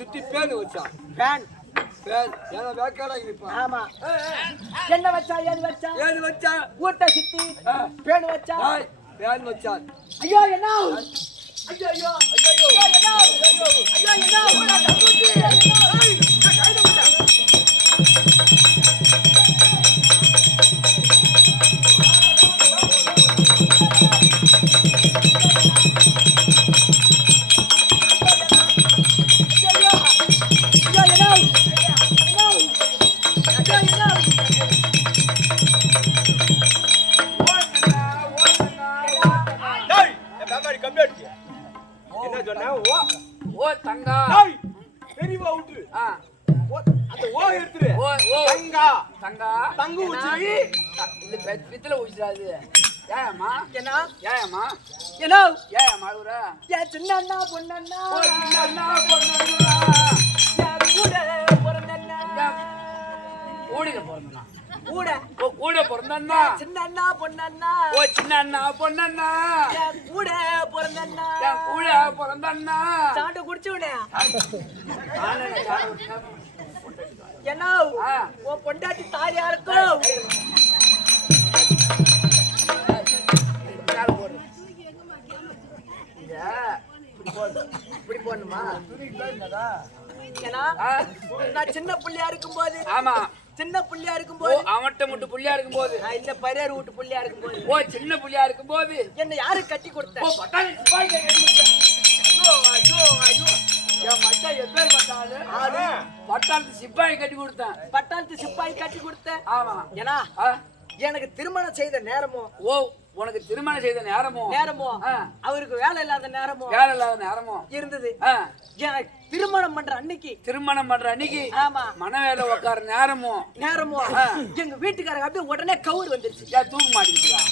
சுத்தி பேன் வச்சான். பேன் ஏன்னா வேக்காடாகி நிற்பான். ஆமா. என்ன வச்சா ஏது வச்சா ஊட்ட சுத்தி பேன் வச்சா பேன் வச்சான். ஐயோ என்ன ஐயோ ஐயோ ஐயோ என்ன ஐயோ என்ன சின்ன பொண்ணா கூட பிறந்தா சின்ன பொண்ணா ஓ சின்ன பொண்ணா கூட பிறந்தா கூட பிறந்தா சாப்பிட்டு குடிச்சுனே என்ன உன் பொண்டாட்டி தாலியா இருக்கும். இப்படி போடணுமா? நான் சின்ன புள்ளியா இருக்கும் போது ஆமா சின்ன புள்ளியா இருக்கும் போது அவன்கிட்ட மட்டும் புள்ளியா இருக்கும் போது இல்ல பரையாறு வீட்டு புள்ளியா இருக்கும் போது ஓ சின்ன புள்ளியா இருக்கும் போது என்ன யாரு கட்டி கொடுத்த? பட்டாளத்து சிப்பாய் கட்டி கொடுத்தேன். பட்டாளத்து சிப்பாய் கட்டி கொடுத்த. ஆமா. ஏன்னா எனக்கு திருமணம் செய்த நேரமும் ஓ உனக்கு திருமணம் செய்த நேரமும் அவருக்கு வேலை இல்லாத நேரமும் இருந்தது. எனக்கு திருமணம் பண்ற அன்னைக்கு ஆமா மன வேலை உட்கார நேரமும் எங்க வீட்டுக்காரங்க அப்படியே உடனே கவுர் வந்துருச்சு. தூக்க மாட்டேங்குதா?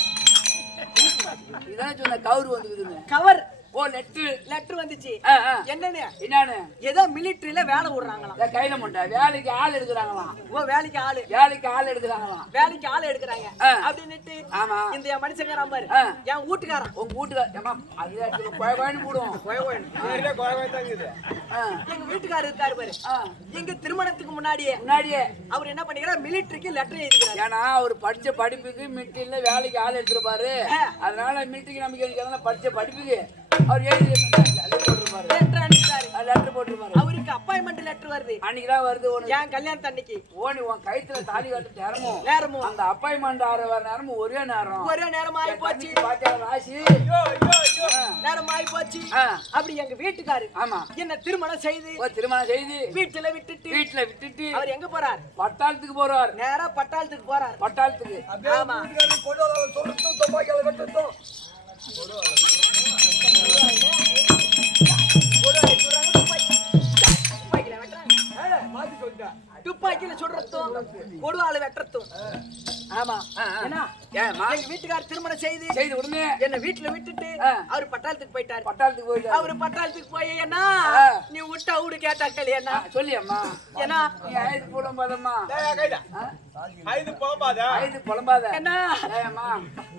இதானே சொன்ன கவுர் வந்துருக்குதுன்னு. கவர் ஓ லெட்டர் வந்துச்சு. என்னன்னு ஏதோ மிலிட்டரியில வேலை விடுறாங்களாம். கையில முண்டா வேலைக்கு ஆள் எடுக்கிறாங்களாம். ஓ வேலைக்கு ஆள் எடுக்கிறாங்க அப்படின்னுட்டு ஆமா இந்த என் மனுஷங்க பாரு என் வீட்டுக்காரன் உங்க வீட்டுக்காரன் போடுவோம். எங்க வீட்டுக்காரர் இருக்காரு பாரு. எங்க திருமணத்துக்கு முன்னாடியே அவர் என்ன பண்ணிக்கிறார்? மிலிட்டரிக்கு லெட்டர் எழுதிக்கிறார். ஏன்னா அவர் படிச்ச படிப்புக்கு மிலிட்டரியில வேலைக்கு ஆள் எடுத்துருப்பாரு. அதனால மிலிட்டரிக்கு நம்பிக்கை படிச்ச படிப்புக்கு அவர் எழுதி லெட்டர் போட்டுருப்பாரு. அவருக்கு அப்பாயின்மெண்ட் லெட்டர் வருது. அன்னைக்குதான் வருது என் கல்யாணத்து அன்னைக்கு. ஓனி உன் கைத்துல தாலி கட்டு நேரமும் அந்த அப்பாயின்மெண்ட் ஆற நேரமும் ஒரே நேரம் ஆகி போச்சு. ராசி நேரம் ஆகி போச்சு. அப்படி எங்க வீட்டுக்காரு ஆமா என்ன திருமணம் செய்து வீட்டுல விட்டுட்டு அவர் எங்க போறார்? பட்டாளத்துக்கு போறார். நேரா பட்டாளத்துக்கு போறார். ஆமா துப்பாக்கியில சுடுறதும் கொடுவாள வெட்டுறதும். ஆமா எங்க வீட்டுக்காரர் திருமணம் செய்து உடனே என்ன வீட்டுல விட்டுட்டு அவரு பட்டாளத்துக்கு போயிட்டாரு. அவரு பட்டாளத்துக்கு போய் என்ன நீ விட்டா வீடு கேட்டாக்கள் என்ன சொல்லி அம்மா ஏன்னா என்ன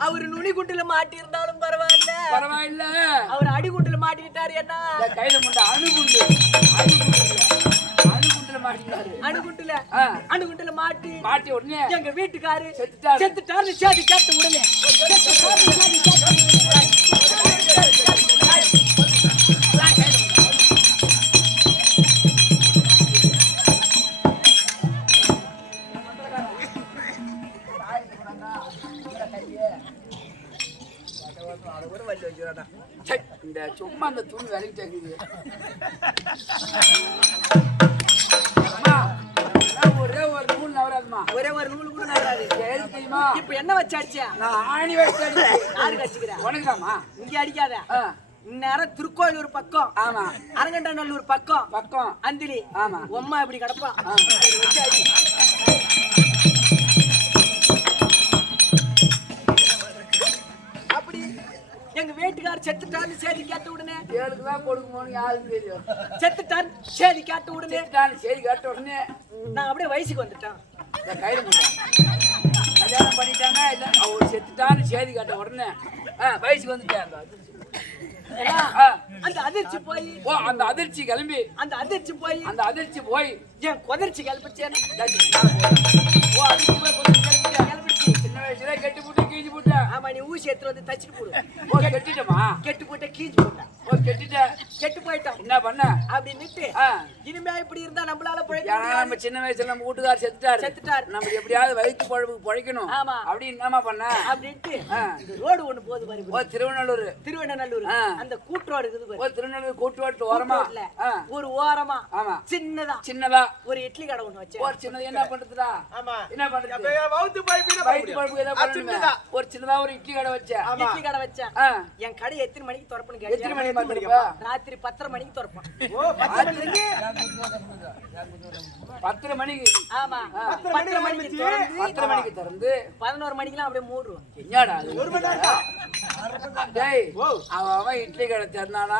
அவரு நுனி குண்டுல மாட்டி இருந்தாலும் பரவாயில்ல அவர் அடிகுண்டுல மாட்டிக்கிட்டாரு. என்ன கையில முண்டை அணுகுண்டுல மாட்டி உடனே எங்க வீட்டுக்காரு செத்துட்டாரு. சேதி கேட்ட உடனே இந்த சும்மா அந்த தூண் வேலைக்கு கேக்குது. ஒரே ஒரு நூல் நவராதுமா. ஒரே ஒரு நூல் கூட நவராது. தெரியுமா? இப்ப என்ன வச்சாடிச்சியா? நான் ஆணி வச்சு யாரு கட்சிக்கிறேன்? உனக்குதாமா? இங்க அடிக்காத. இந்நேரம் திருக்கோயிலூர் பக்கம் ஆமா அரங்கண்டநல்லூர் பக்கம் அந்திலி ஆமா உம்மா இப்படி கிடப்பா. அப்படி எங்க வீட்டுக்காரர் செத்துட்டான்னு செய்தி கேட்ட உடனே ஏழுக்குதான் கொடுக்குமோன்னு யாருக்கு தெரியும். செத்துட்டான் செய்தி கேட்ட உடனே செய்தி கேட்ட உடனே நான் அப்படியே வயசுக்கு வந்துட்டேன். கையில கல்யாணம் பண்ணிட்டாங்க இல்ல அவர் செத்துட்டான்னு செய்தி கேட்ட உடனே வயசுக்கு வந்துட்டேன். அந்த அதிர்ச்சி போய் அந்த அதிர்ச்சி கிளம்பி அந்த அதிர்ச்சி போய் என் குதிர்ச்சி கிளம்பிச்சேன். சின்ன வயசுல கெட்டு போட்டு கீஞ்சு போட்ட. ஆமா, நீ ஊசி எடுத்து வந்து தச்சுட்டு போடு. கெட்டிட்டமா? கெட்டு போட்ட கீஞ்சு போட்ட. கெட்டு போயிட்டோம். என்ன பண்ண அப்படின்னுட்டு இனிமே இப்படி இருந்தா நம்மளால நம்ம சின்ன வயசுல நம்ம வீட்டுக்காரர் செத்துட்டாரு. நம்ம எப்படியாவது வயிற்று பழப்புக்கு பழைக்கணும் அப்படின்னு என்னமா பண்ண அப்படின்ட்டு ரோடு ஒண்ணு போகுது பாரு. திருவண்ணநல்லூர் அந்த கூட்டுரோடு இருக்குது பாரு. திருவண்ணூர் கூட்டுரோட்டு ஓரமா ஒரு ஓரமா சின்னதா ஒரு இட்லி கடை ஒண்ணு வச்சு ஒரு சின்னது என்ன பண்றதுடா? என்ன பண்றது? வயிற்று பழப்புக்கு ஏதாவது பண்ணணுமே. ஒரு சின்னதா ஒரு இட்லி கடை வச்சேன். என் கடை எத்தனை மணிக்கு திறப்புன்னு கேட்டேன். ராத்திரி 10:30 மணிக்கு திறப்போம். 10:30 மணிக்கு? ஆமா, 10:30 மணிக்கு திறந்து 11 மணிக்கெல்லாம் அப்படியே மூடுவோம். என்னடா ஒரு மணி நேரம்? டேய், அவன் இட்லி கடை திறந்தானா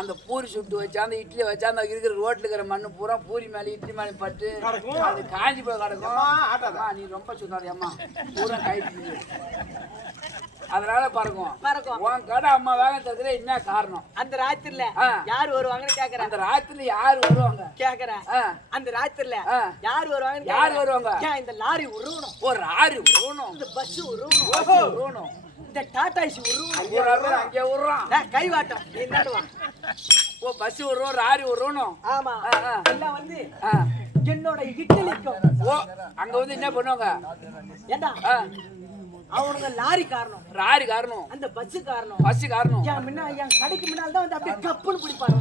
அந்த பூரி சுட்டு வச்சா அந்த இட்லி வச்சா அந்த இருக்கிற ரோட்ல இருக்கிற மண்ணு பூரா பூரி மேல இட்லி மேல பட்டு அது காஞ்சி போய் கிடக்கும். நீ ரொம்ப சுத்தாதியம்மா பூரா காய்ச்சி. அதனால பறக்கும். உன் கடை அம்மா வேகம் தரதுல என்ன காரணம்? அந்த ராத்திரில யாரு வருவாங்கன்னு கேக்குறேன். அந்த ராத்திரில யாரு வருவாங்க கேக்குறேன். அந்த ராத்திரில யாரு வருவாங்க? இந்த லாரி உருவணும். ஒரு லாரி உருவணும். இந்த பஸ் உருவணும். இந்த டாடா ஏசி உருவணும். அங்கே உருவான் கைவாட்டம். நீ நடுவா. பஸ் உருவம் லாரி உருவணும். ஆமா, எல்லாம் வந்து என்னோட இட்லிக்கும். அங்க வந்து என்ன பண்ணுவாங்க? ஏண்டா அவனுங்க லாரி காரணம் அந்த பஸ் காரணம் என் கடைக்கு முன்னால் தான் வந்து அப்படியே கப்புன்னு பிடிப்பாங்க.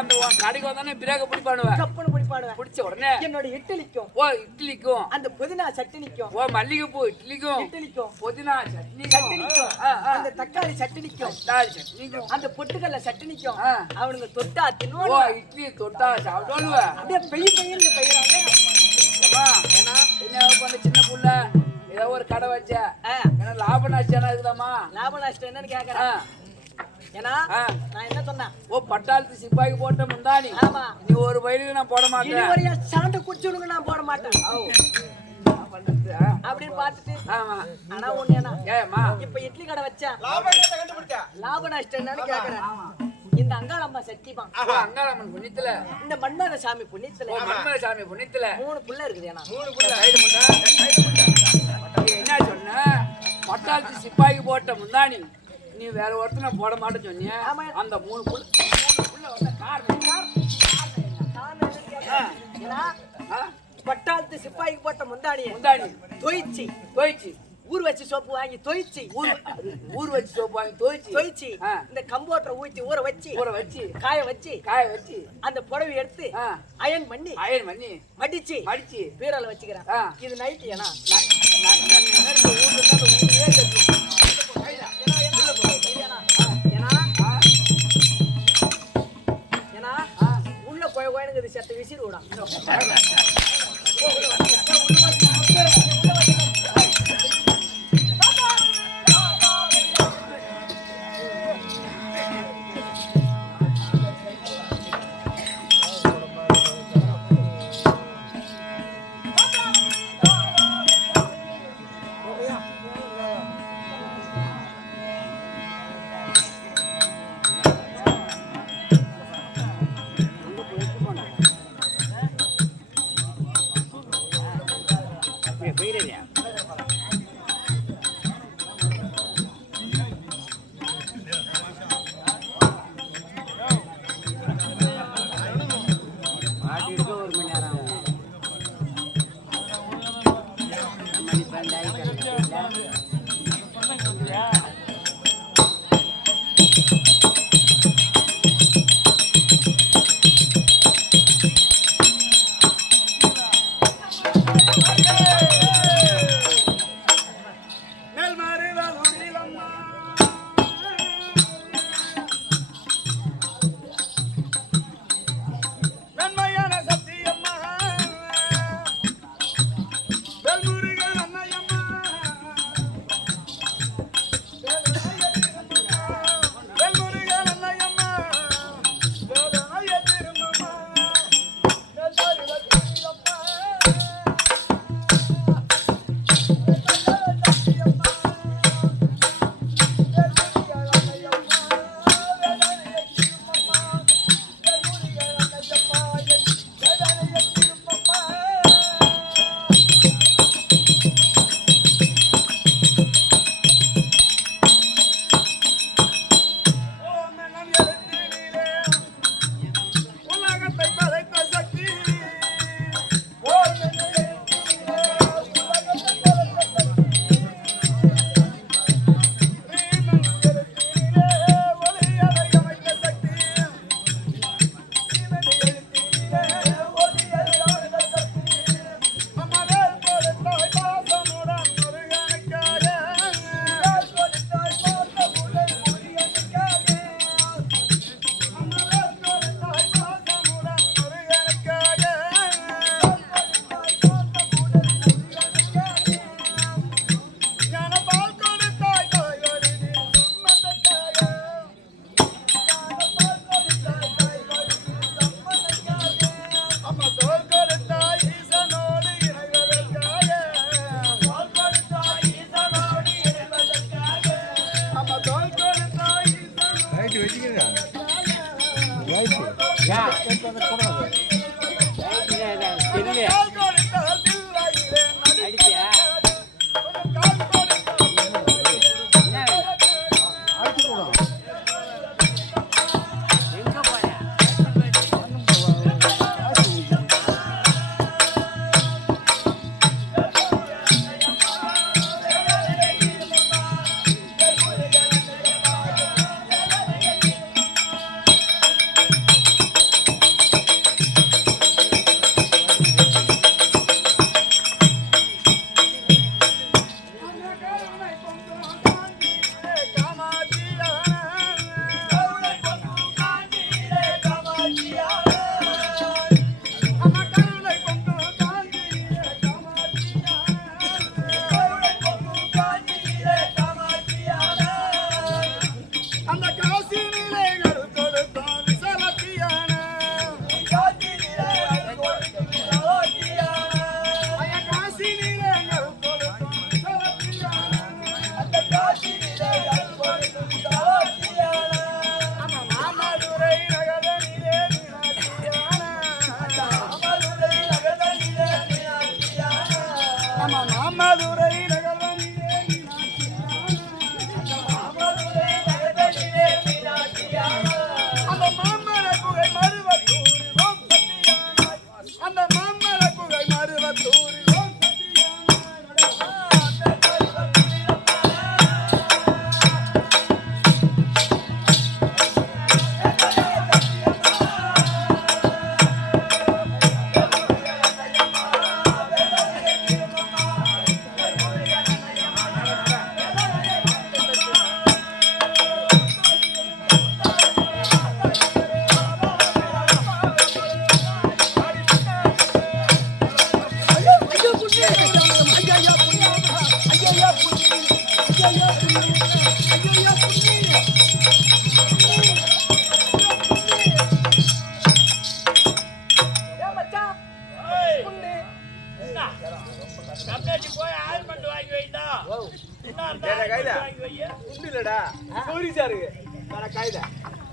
அந்த கடைக்கு வந்தானே பிரேக்க பிடிப்பானுவேன். கப்புன்னு பிடிப்பானுவேன். பிடிச்ச உடனே என்னோட இட்லிக்கும் அந்த புதினா சட்னிக்கும் மல்லிகைப்பூ இட்லிக்கும் புதினா சட்னிக்கும் அந்த தக்காளி சட்னிக்கும் அந்த பொட்டுக்கல்ல சட்னிக்கும் அவனுங்க தொட்டா தின்னுவா. இட்லி தொட்டா சாப்பிடுவானுவேன். அப்படியே பெய்யறாங்க. சின்ன புள்ள ஏதோ ஒரு கடை வச்ச லாப நஷ்டம் இருக்குதாமா? லாப நஷ்டம் என்னன்னு கேக்குறேன். ஏன்னா நான் என்ன சொன்னேன்? பட்டாளத்து சிப்பாய்க்கு போட்ட முந்தானி. ஆமா, நீ ஒரு வயலுக்கு நான் போட மாட்டேன். இதுவரையா சாண்டு குடிச்சவனுக்கு நான் போட மாட்டேன் அப்படின்னு பார்த்துட்டு. ஆமா, ஆனா ஒண்ணு என்ன, ஏமா இப்ப இட்லி கடை வச்சா லாப நஷ்டம் என்னன்னு கேக்குறேன். இந்த அங்காளம்மா சக்திமா, அங்காளம்மன் புண்ணியத்துல, இந்த மன்மத சாமி புண்ணியத்துல, 3 புள்ள இருக்குது. ஏன்னா 3 புள்ள என்ன சொன்ன? பட்டாளத்து சிப்பாய்க்கு போட்ட முந்தானி நீ வேற ஒருத்தனை போட மாட்டேன்னு சொன்னிய. அந்த 3 புள்ள வந்த காரணம் பட்டாளத்து சிப்பாய்க்கு போட்ட முந்தானி தொய்ச்சி ஊர் வச்சு சோப்பு வாங்கி தொய்ச்சி இந்த கம்போட்டரை ஊத்தி ஊற வச்சு காய வச்சு அந்த புடவை எடுத்து அயன் பண்ணி மடிச்சு பீரல வச்சுக்கிறேன். இது நைட். ஏன்னா உள்ள கோயங்குது சட்ட விசிறு விடாம்.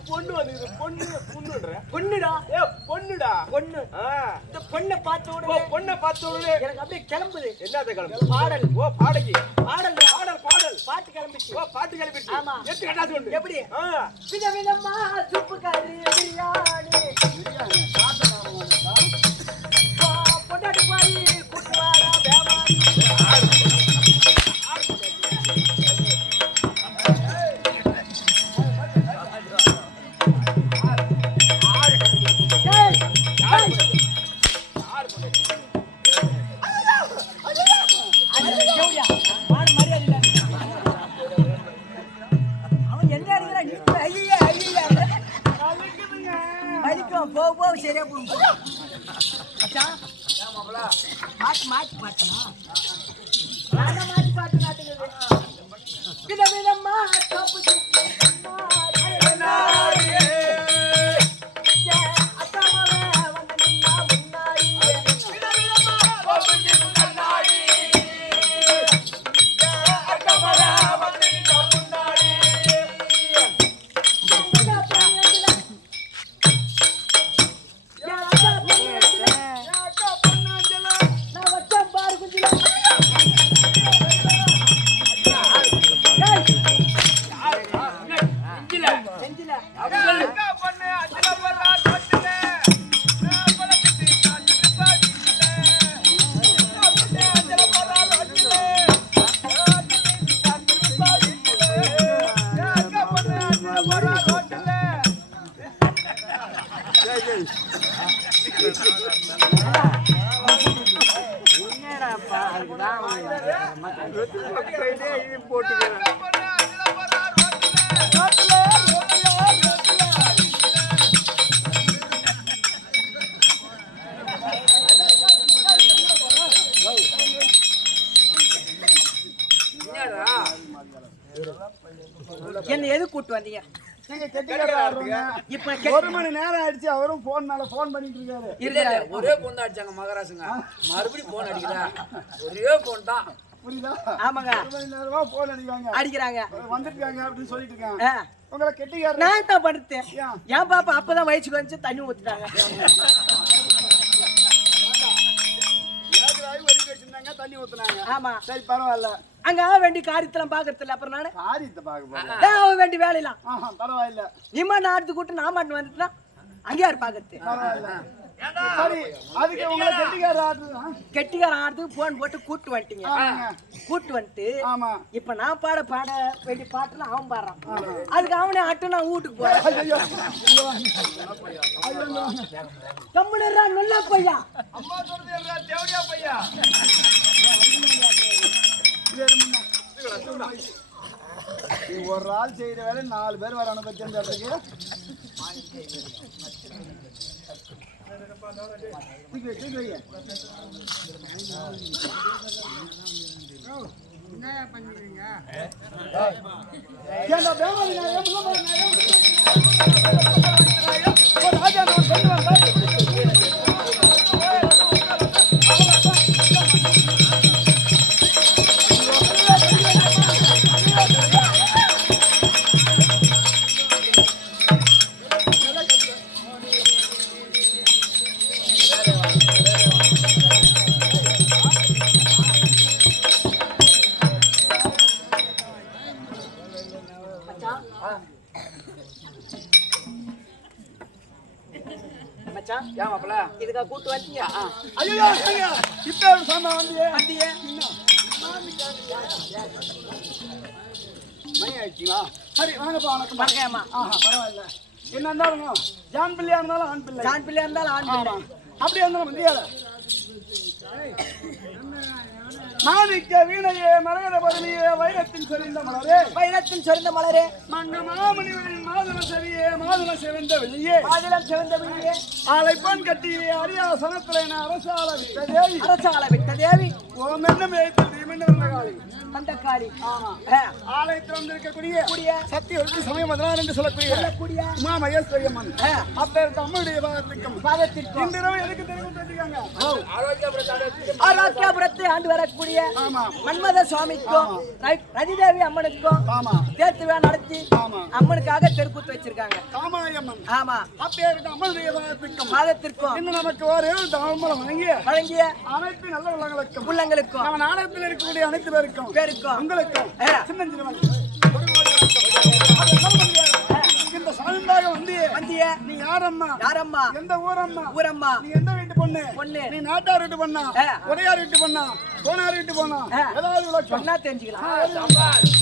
பொண்ணு வந்து பொண்ணு பொண்ணுன்ற பொண்ணுடா ஏ பொண்ணுடா பொண்ணு இந்த பொண்ணை பார்த்த உடனே பொண்ணை பார்த்த உடனே எனக்கு அப்படியே கிளம்புது என்னது கிளம்பு பாடல் ஓ பாடகி பாடல் பாடல் பாடல் பாட்டு கிளம்பிச்சு ஓ பாட்டு கிளம்பிச்சு ஆமா எட்டு கட்டா சொல்லு எப்படி விதவிதமா சுப்பு கறி பிரியாணி பொண்டாட்டி போய் கூட்டுவாரா வேமாரி சரியா போகும் மாத்தி பாட்டுனா மாத்தி பாட்டு நாட்டுகிறது விதவிதமா தப்பு என்ன எது கூட்டு வந்தீங்க? இப்ப 1 மணி நேரம் ஆயிடுச்சு. அவரும் போன் மேல போன் பண்ணிட்டு இருக்காரு. இல்ல ஒரே போன் தான் அடிச்சாங்க மகாராஜுங்க. மறுபடியும் போன் அடிக்கிறா. ஒரே போன் தான். புரியுதா? ஆமாங்க 20,000 போன் அடிக்காங்க அடிக்கிறாங்க வந்துருக்காங்க அப்படின்னு சொல்லிட்டு இருக்காங்க. உங்களை கெட்டிக்காரர் நான் தான் படுத்தேன். என் பாப்பா அப்பதான் வயசுக்கு வந்து தண்ணி ஊத்துட்டாங்க. வச்சிருந்தாங்க தண்ணி ஊத்துனாங்க. ஆமா சரி பரவாயில்ல. அங்க வேண்டி காரியத்தெல்லாம் பாக்குறதுல அப்புறம் நானு காரியத்தை பாக்க வேண்டி வேலையெல்லாம் பரவாயில்ல. நீமா நாட்டு கூட்டு நான் மாட்டு வந்துட்டுனா அங்கே யார் பாக்குறது? பரவாயில்ல. சரி அதுக்கு உங்களை கெட்டிக்கார ஆடுறதுக்கு போன் போட்டு கூட்டு வந்துட்டீங்க. கூட்டு வந்துட்டு ஆமா இப்ப நான் பாட வேண்டிய பாட்டுல அவன் பாடுறான். அதுக்கு அவனே ஆட்டு நான் வீட்டுக்கு போறேன். கம்முனரா நல்ல பையா அம்மா சொல்றதேடா தேவடியா பையா ஒரு ஆள் செய்யற வேலை 4 பேர் வர அனுபவிச்சு இதுக்கா கூட்டு வந்தீங்க? ஐயோ இப்ப சொன்ன வந்தியே மணி ஆயிடுச்சுங்களா? சரி வாங்கப்பா வணக்கம். வணக்கம்மா. பரவாயில்ல. என்ன இருந்தாலும் ஜான் பிள்ளையா இருந்தாலும் ஆண் பிள்ளை. ஜான் பிள்ளையா இருந்தாலும் ஆண் பிள்ளை. அப்படியே இருந்தாலும் முடியாது. மாணிக்க வீணையே மரகத பரணியே வைரத்தின் சொரிந்த மலரே வைரத்தின் சொரிந்த மலரே மங்க மாமணிவரின் மாதுள செவியே மாதுள செவந்த வெளியே மாதுளம் செவந்த வெளியே ஆலை பொன் கட்டியே அரியாசனத்திலே அரசால விட்ட தேவி அரசால விட்ட தேவி ஓம் என்ன மேய்த்து தீமென்ன காளி அந்த காளி. ஆமா ஆலயத்தில் வந்திருக்கக்கூடிய சத்தியவதி சமயம் முதலார் என்று சொல்லக்கூடிய உமா மகேஸ்வரி அம்மன் அப்பேருக்கு அம்மனுடைய பாகத்திற்கும் இன்றிரவு எதுக்கு தெரிவித்திருக்காங்க? ஆரோக்கியபுரத்தை ஆண்டு வரக்கூடிய மன்மத சுவாமிக்கும் ரதிதேவி அம்மனுக்கும் தேர்த்துவா நடத்தி அம்மனுக்காக தெருக்கூத்து வச்சிருக்காங்க. ஆமா அப்பேருக்கு அம்மனுடைய பாகத்திற்கும் இன்னும் நமக்கு ஒரு தாமரம் வழங்கிய அனைத்து நல்ல உள்ளங்களுக்கும் நம்ம நாடகத்தில் இருக்கக்கூடிய அனைத்து பேருக்கும் உங்களுக்கும் இந்த சாமியாக வந்திய நீ யாரம்மா எந்த ஊரம்மா நீ எந்த வீட்டு பொண்ணு நீ நாட்டார் வீட்டு பொண்ணா உடையார் வீட்டு பொண்ணா கோனார் வீட்டு பொண்ணா ஏதாவது சொன்னா தெரிஞ்சுக்கலாம்.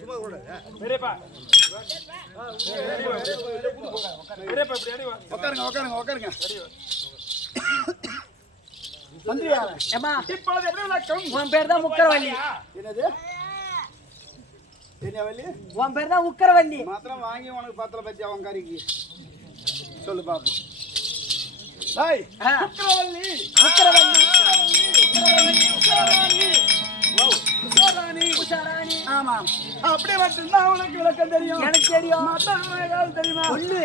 சும்மா கூட உட்காருங்க மந்திரியா ஏமா இப்போது எப்படி விளக்கம்? உன் பேர் தான் உக்கரவள்ளி. என்னது என்ன வள்ளி? உன் பேர் தான் உக்கரவள்ளி. மாத்திரம் வாங்கி உனக்கு பத்தல பத்தி அவன் கறிக்கு சொல்லு பாப்போம். டேய் உக்கரவள்ளி உக்கரவள்ளி உஷாராணி. ஆமா அப்படி மட்டும்தான் உனக்கு விளக்கம் தெரியும். எனக்கு தெரியும். மத்த தெரியுமா? சொல்லு.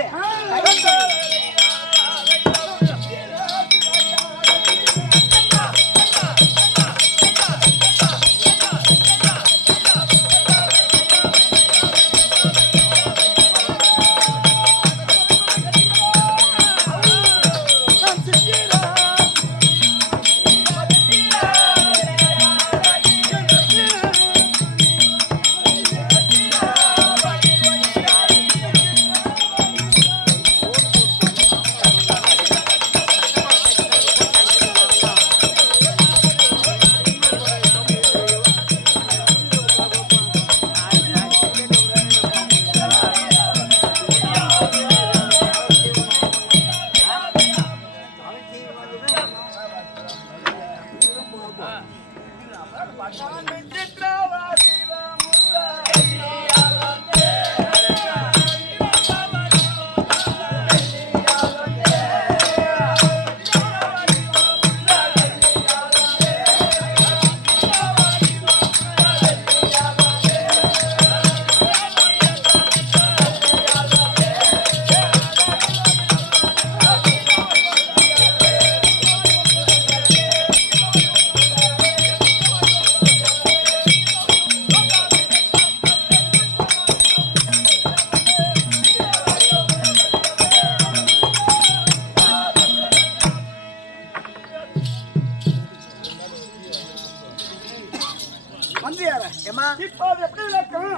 மந்திரியார ஏமா இப்போது எப்படி விளக்கம்?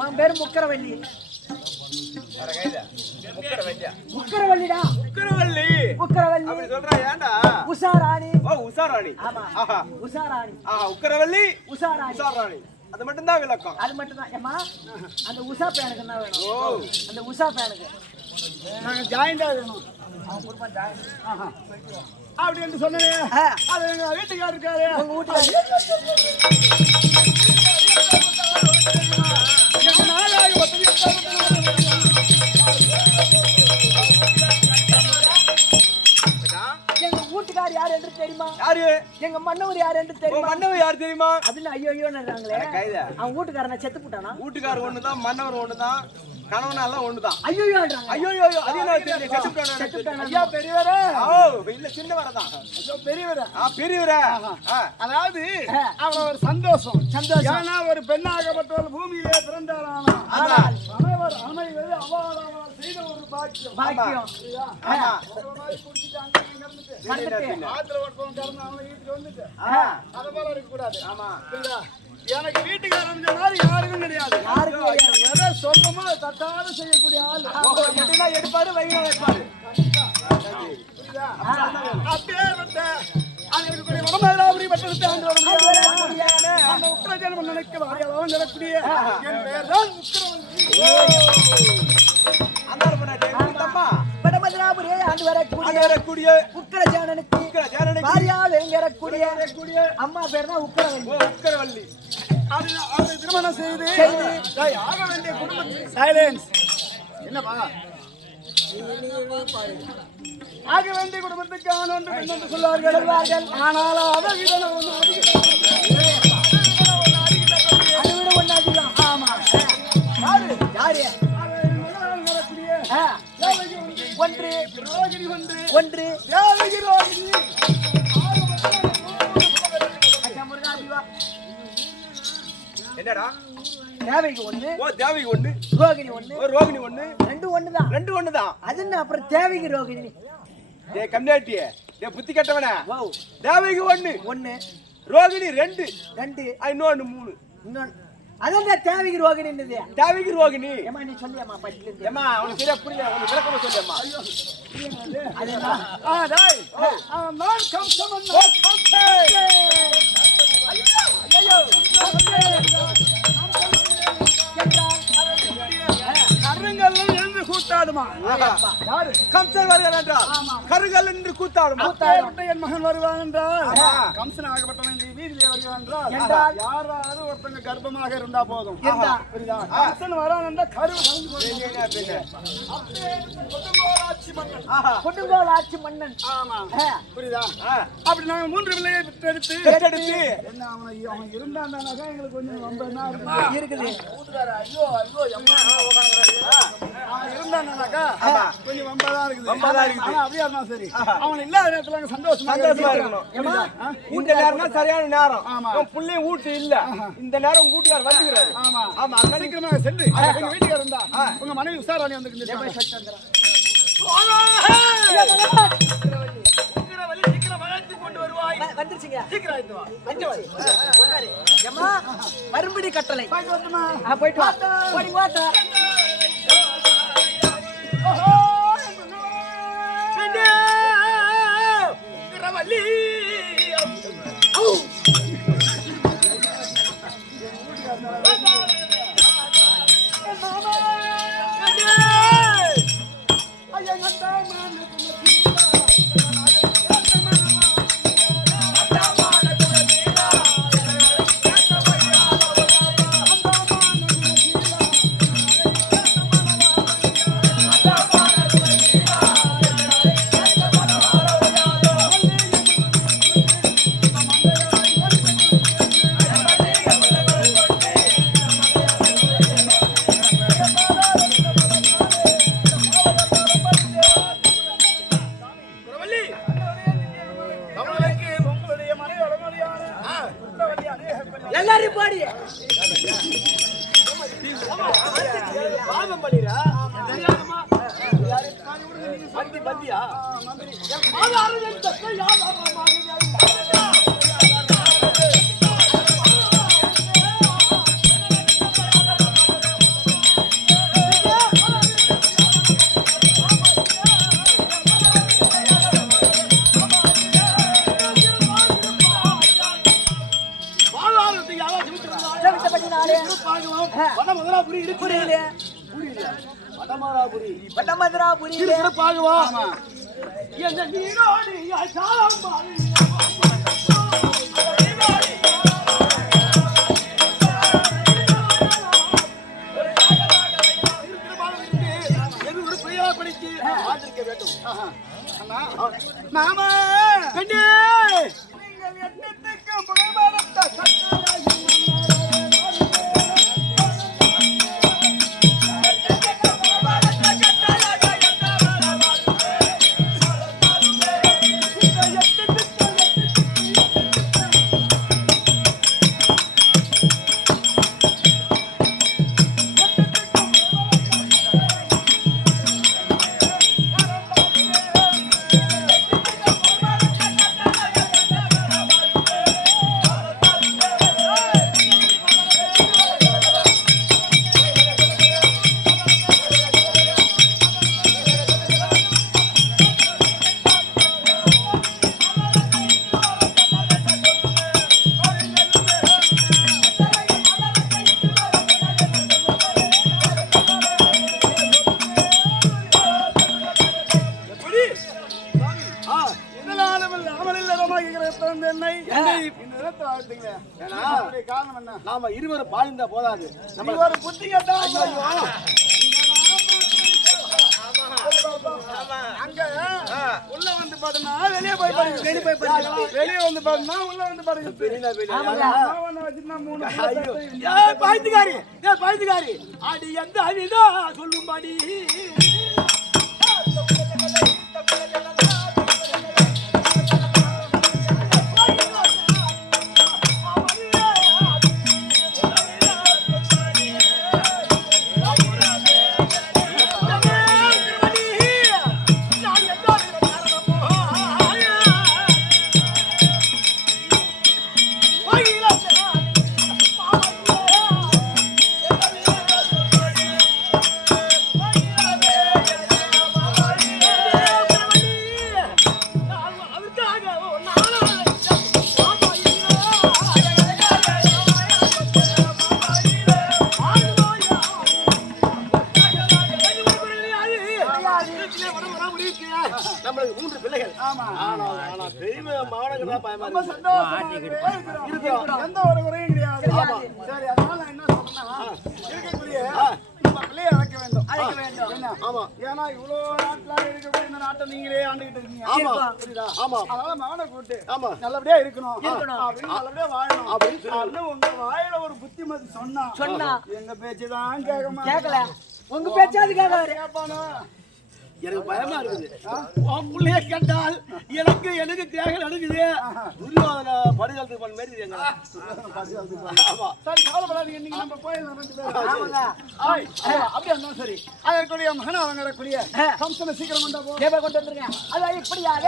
உன் பேர் முக்கரவள்ளி. உக்கரவள்ளிடா. உக்கரவள்ளி உக்கரவள்ளி. அப்படி சொல்றா ஏன்டா? உஷாராணி. ஓ உஷாராணி. ஆமா ஆஹா உஷாராணி. ஆஹா உக்கரவள்ளி உஷாராணி. உஷாராணி அது மட்டும் தான் விளக்கம். அது மட்டும் தான். ஏமா அந்த உஷா பேனுக்கு என்ன வேணும்? ஓ அந்த உஷா பேனுக்கு நாங்க ஜாயிண்டா வேணும். அப்படி என்று சொன்னேன். அது எங்க வீட்டுக்காரர் இருக்காரு. உங்க வீட்டுல எங்க நாளாகி எங்க வீட்டுக்கார் யார் என்று தெரியுமா? யாரு? எங்க மன்னவர் யார் என்று தெரியுமா? மன்னவர் யாரு தெரியுமா? அதுன்னு ஐயோ நாங்களே. கைத அவன் வீட்டுக்காரனை செத்து போட்டானா? வீட்டுக்காரர் ஒண்ணுதான், மன்னவர் ஒண்ணுதான், கணவனாலாம் ஒண்ணுதான். ஐயோன்றாங்க. ஐயோ அது என்ன தெரியும்? செத்து போட்டானா? ஐயா பெரியவரே. ஓ இல்ல சின்னவரதான். ஐயோ பெரியவரே. பெரியவரா? அதாவது அவன் ஒரு சந்தோஷம். ஏன்னா ஒரு பெண்ணாகப்பட்டவள் பூமியிலே பிறந்தாரானா ஆனால் அனைவர் அமைவது அவள் செய்த ஒரு பாக்கியம். பாக்கியம். ஆமா கடந்துட்டு. ஆத்துல ஒருத்தவன் கறந்து அவனை வீட்டுக்கு வந்துட்டு அதை போல இருக்கக்கூடாது. ஆமா புரியுதா? எனக்கு வீட்டுக்காரன் மாதிரி யாருக்கும் கிடையாது. யாருக்கும் கிடையாது. எதை சொல்றோமோ அதை தட்டாத செய்யக்கூடிய ஆள். எதுனா எடுப்பாரு வைங்க வைப்பாரு. புரியுதா? அப்படியே விட்ட அவனுடைய வடமதுராபுரி பட்டணத்தை ஆண்டு வரும் அந்த உக்கிரஜன்மம் நினைக்க வாரியாளவன் நினைக்கூடிய என் பெயர் தான் உக்கிரவள்ளி. அந்தார பண்ணாட்டே தம்மா வடமதுராபுரியை ஆண்டு வரக்கூடிய உக்கிரஜானனுக்கு பாரியால் எங்கக்கூடிய அம்மா பேர் தான் உக்கிரவள்ளி. உக்கரவள்ளி அதை திருமணம் செய்து ஆக வேண்டிய குடும்பத்தில் சைலன்ஸ் என்னப்பா ஆக வேண்டிய குடும்பத்துக்கு ஆண் ஒன்று பெண் என்று சொல்வார்கள். ஆனால் அதை விட ஒன்று அதை விட ஒண்ணு அதிகம். ஆமா யாரு யாரு வரக்கூடிய ஒன்று ரோகிணி ஒன்று ஒன்று தேவகி ரோகிணி என்னடா? தேவைக்கு ஒண்ணு. ஓ தேவிக்கு ஒண்ணு, ரோகிணி ஒண்ணு. ஓ ரோகிணி ஒண்ணு, ரெண்டு ஒண்ணுதான். ரெண்டு ஒண்ணுதான். அது என்ன அப்புறம் தேவைக்கு ரோகிணி? டேய் கம்னாட்டியே, டேய் புத்தி கட்டவனே. வாவ். தேவிக்கு ஒண்ணு, ஒண்ணு. ரோகிணி ரெண்டு, ரெண்டு. இன்னொன்னு மூணு. இன்னொன்னு அதான் தேவைக்கு ரோகிணின்றது. தேவிக்கு ரோகிணி. ஏமா நீ சொல்லியம்மா பட்டில இருந்து. ஏமா உனக்கு சரியா புரியல, உனக்கு விளக்கமா சொல்லியம்மா. அது என்ன? டேய் நான் கம்சமன் ஐயோ ஐயோ யாரு கம்சன் வருகிறான் என்றால் கருகல் என்று கூத்தாடும் என் மகன் வருவான் என்றால் கம்சன் ஆகப்பட்டவன் இந்த வீதியிலே வருவான் என்றால் யாராவது ஒருத்தங்க கர்ப்பமாக இருந்தா போதும் புரியுதா? கம்சன் வரான் என்றால் கரு கொடுங்கோல் ஆட்சி மன்னன். ஆமா புரியுதா? அப்படி நாங்க 3 பிள்ளையை பெற்றெடுத்து என்ன அவன் இருந்தான்னாக்கா எங்களுக்கு கொஞ்சம் ரொம்ப என்ன இருக்குது. ஐயோ ஐயோ எம்மா இருந்தான்னாக்கா கொஞ்சம் வம்பதான் இருக்குது. ஆனா அப்படியே இருந்தா சரி. அவன் இல்லாத நேரத்துல நாங்க சந்தோஷமா இருக்கணும். இந்த நேரம்னா சரியான நேரம். அவன் புள்ளையும் ஊட்டு இல்ல. இந்த நேரம் கூட்டியார் வந்துக்கிறாரு. ஆமா ஆமா சீக்கிரமா சென்று எங்க வீட்டுக்கு இருந்தா உங்க மனைவி உஷாராணி வந்துருக்கு. வந்துருச்சுங்க. ஏம்மா, மறுபடி கட்டளை போயிட்டு வா. ஓடி வாடா. எல்லாரும் பாடி பந்தியா மாமா நாம இருவரும் பாலிந்தா போதாது. நம்ம ஒரு புத்தி கேட்டா அங்க உள்ள வந்து பாருனா வெளியே போய் பாருங்க. வெளியே வந்து பாருனா உள்ள வந்து பாருங்க. வச்சுனா 3 பாய்த்துக்காரி அடி எந்த அடிதா சொல்லும்படி ரொம்ப சந்தோஷமாகவே இருக்கிறோம். எந்த ஒரு குறையும் கிடையாது. சரி, அதனால நான் என்ன சொல்றேன்னா, இருக்கக்கூடிய நம்ம பிள்ளையை அழைக்க வேண்டும். என்ன? ஏன்னா இவ்வளவு நாட்டுல இருக்கக்கூடிய இந்த நாட்டை நீங்களே ஆண்டுகிட்டு இருக்கீங்க. புரியுதா? அதனால மகனை கூப்பிட்டு நல்லபடியா இருக்கணும் அப்படின்னு நல்லபடியா வாழணும் அப்படின்னு உங்க வாயில ஒரு புத்திமதி சொன்னா எங்க பேச்சுதான் கேட்கல. உங்க பேச்சாது கேட்பானோ? எனக்கு பயமா இருக்குது. உன் புள்ளைய கேட்டால் எனக்கு தேகல் அணுகுது. துரியோதன படுகாலத்துக்கு பண்ண மாதிரி இருங்க. சரி, கவலைப்படாதீங்க. இன்னைக்கு நம்ம போயிடலாம். அப்படியே இருந்தாலும் சரி. அதற்குரிய மகன் அவங்க வரக்கூடிய கம்சனை சீக்கிரம் கொண்டு வந்துருங்க. அது இப்படியாக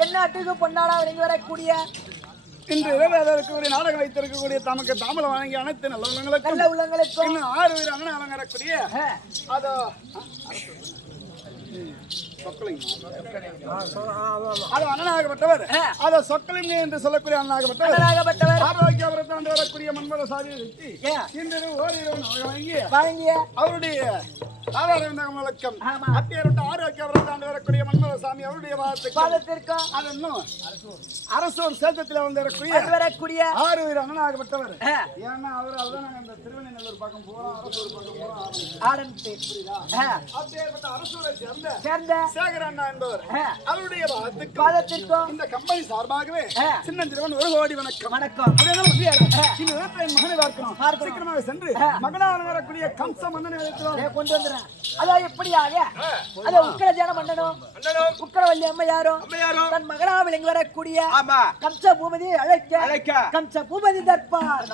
தென்னாட்டுக்கு பொன்னாடா விளங்கி வரக்கூடிய இன்று இரவு அதற்குரிய நாடகம் வைத்திருக்கக்கூடிய தமக்கு தாமலம் வழங்கிய அனைத்து நல்ல உள்ளங்களுக்கும் இன்னும் 6 பேர் அண்ணன் வழங்கக்கூடிய அதோ அது அண்ணனாகப்பட்டவர் அதை சொக்கலிங்க என்று சொல்லக்கூடிய அண்ணனாகப்பட்டவர் ஆரோக்கியபுரத்தில் வந்து வரக்கூடிய மண்மல சாதியை வச்சு இன்று ஓரிரவு வழங்கிய அவருடைய தாராளம் வழக்கம் ஆமா. அப்பேற்பட்ட ஆரோக்கிய விரதாண்டு வரக்கூடிய மன்மத சாமி அவருடைய பாதத்திற்கும் அது இன்னும் அரசூர் சேத்தத்தில் வரக்கூடிய 6 உயிர் அண்ணனாகப்பட்டவர். ஏன்னா அவர் அதுதான் நாங்க அந்த திருவண்ணநல்லூர் பக்கம் போறோம், அரசூர் பக்கம் போறோம். ஆடன்ட்டு அப்பேற்பட்ட அரசூரை சேர்ந்த சேகர் அண்ணா என்பவர் அவருடைய பாதத்திற்கும் இந்த கம்பெனி சார்பாகவே சின்னஞ்சிறுவன் 1 கோடி வணக்கம். வணக்கம். இந்த விவசாயம் மகனை பார்க்கிறோம். சீக்கிரமாக சென்று மகனால் வரக்கூடிய கம்ச மன்னனை கொண்டு வந்துடுறேன். அதான் எப்படியாக அதை உக்கர ஜன மன்னனும் உக்கரவல்லி அம்மையாரும் தன் மகனா விளங்கி வரக்கூடிய கம்ச பூபதியை அழைக்க கம்ச பூபதி தர்பார்